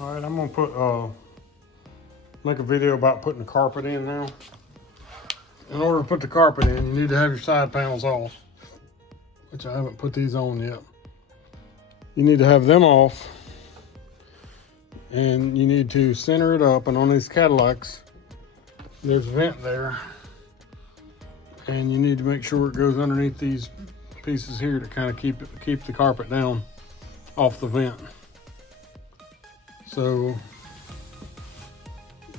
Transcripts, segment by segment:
All right, I'm gonna make a video about putting the carpet in now. In order to put the carpet in, you need to have your side panels off, which I haven't put these on yet. You need to have them off, and you need to center it up. And on these Cadillacs, there's a vent there, and you need to make sure it goes underneath these pieces here to kind of keep the carpet down off the vent. So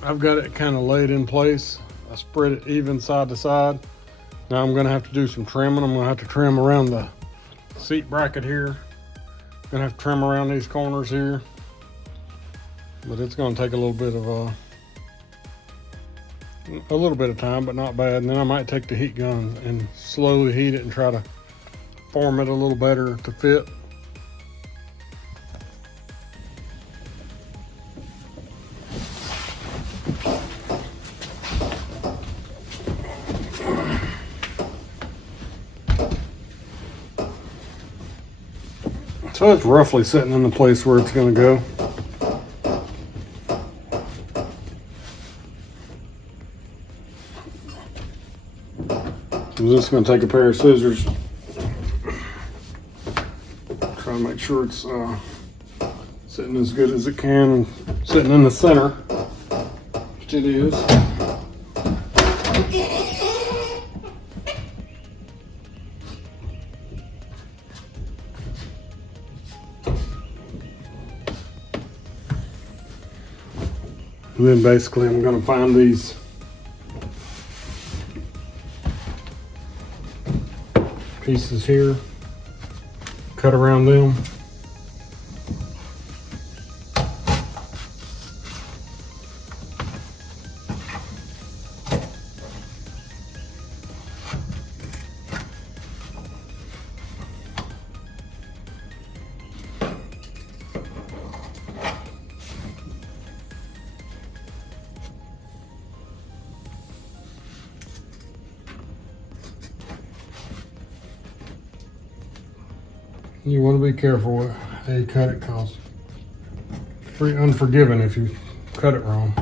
I've got it kind of laid in place. I spread it even side to side. Now I'm gonna have to do some trimming. I'm gonna have to trim around the seat bracket here. Gonna have to trim around these corners here. But it's gonna take a little bit of time, but not bad. And then I might take the heat gun and slowly heat it and try to form it a little better to fit. So it's roughly sitting in the place where it's going to go. I'm just going to take a pair of scissors, try to make sure it's sitting as good as it can and sitting in the center, which it is. And then basically I'm going to find these pieces here, cut around them. You want to be careful how you cut it, cause it's pretty unforgiving if you cut it wrong.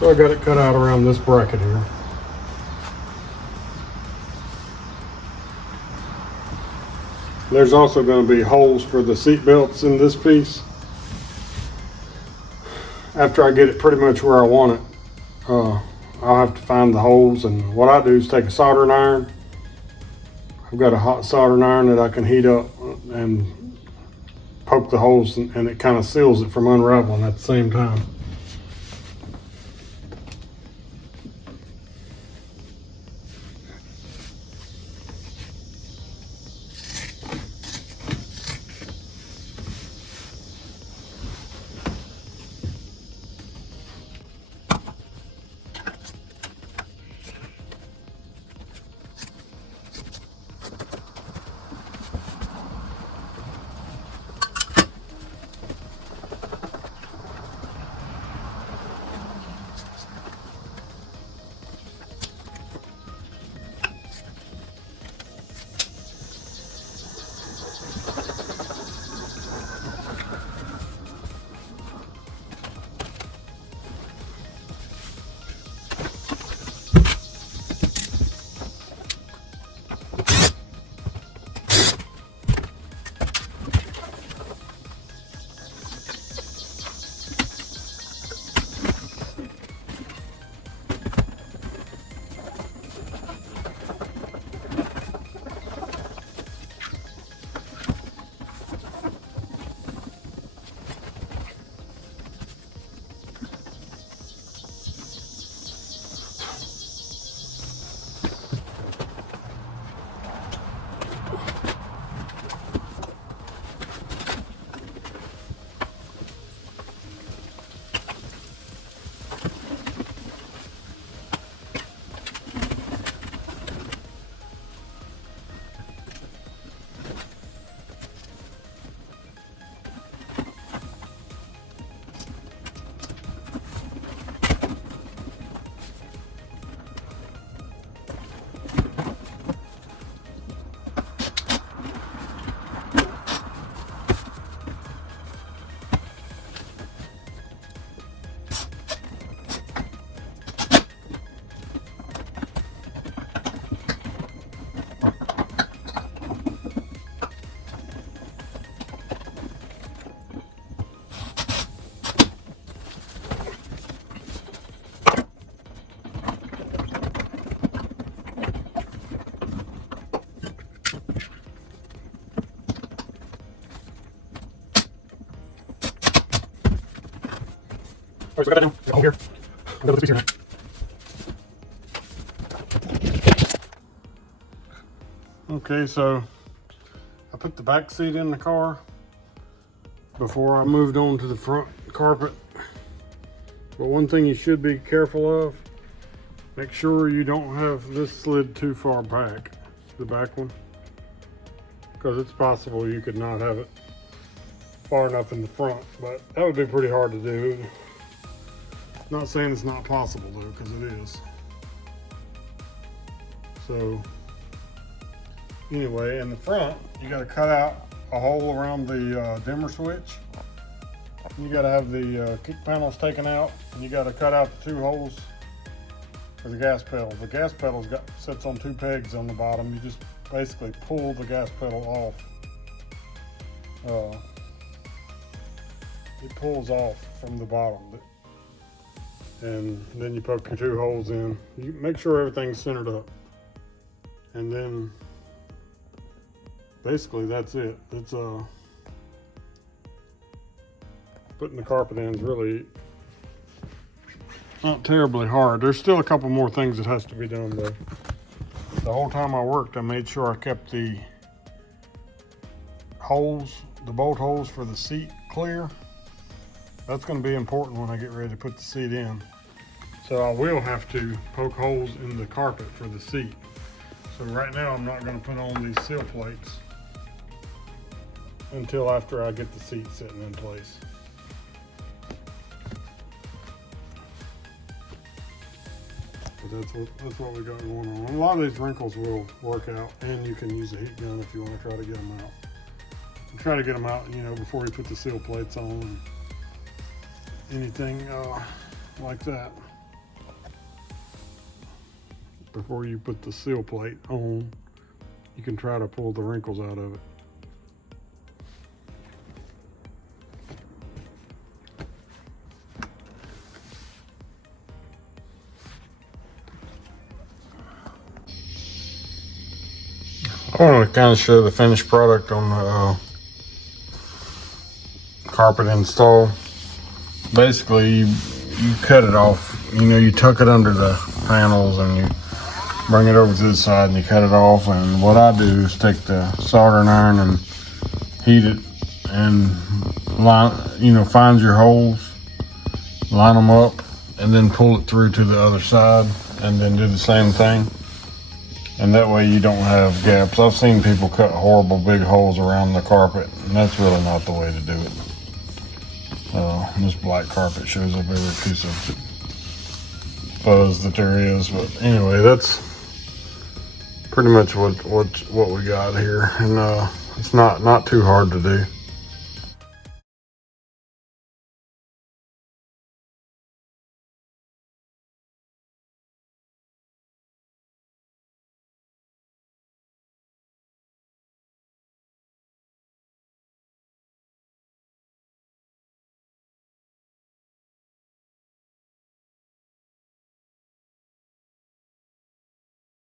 So I got it cut out around this bracket here. There's also going to be holes for the seat belts in this piece. After I get it pretty much where I want it, I'll have to find the holes, and what I do is take a soldering iron. I've got a hot soldering iron that I can heat up and poke the holes, and it kind of seals it from unraveling at the same time. Alright, so I got that now. Got a hole here. I'm gonna put this piece here now. Okay, so I put the back seat in the car before I moved on to the front carpet. But one thing you should be careful of, make sure you don't have this slid too far back, the back one, because it's possible you could not have it far enough in the front, but that would be pretty hard to do. Not saying it's not possible though, because it is. So anyway, in the front, you got to cut out a hole around the dimmer switch. You got to have the kick panels taken out, and you got to cut out the 2 holes for the gas pedal. The gas pedal sits on 2 pegs on the bottom. You just basically pull the gas pedal off. It pulls off from the bottom, and then you poke your 2 holes in. You make sure everything's centered up, and then basically that's it. It's putting the carpet in is really not terribly hard. There's still a couple more things that has to be done though. The whole time I worked, I made sure I kept the holes, the bolt holes for the seat clear. That's going to be important when I get ready to put the seat in. So I will have to poke holes in the carpet for the seat. So right now I'm not going to put on these seal plates until after I get the seat sitting in place. But that's what we got going on. A lot of these wrinkles will work out, and you can use a heat gun if you want to try to get them out. And try to get them out, you know, before you put the seal plates on and anything like that. Before you put the seal plate on, you can try to pull the wrinkles out of it. I want to kind of show the finished product on the carpet install. Basically, you cut it off. You know, you tuck it under the panels and you bring it over to the side and you cut it off. And what I do is take the soldering iron and heat it and line, you know, find your holes, line them up, and then pull it through to the other side, and then do the same thing. And that way you don't have gaps. I've seen people cut horrible big holes around the carpet, and that's really not the way to do it. This black carpet shows up every piece of fuzz that there is. But anyway, that's pretty much what we got here, and it's not too hard to do.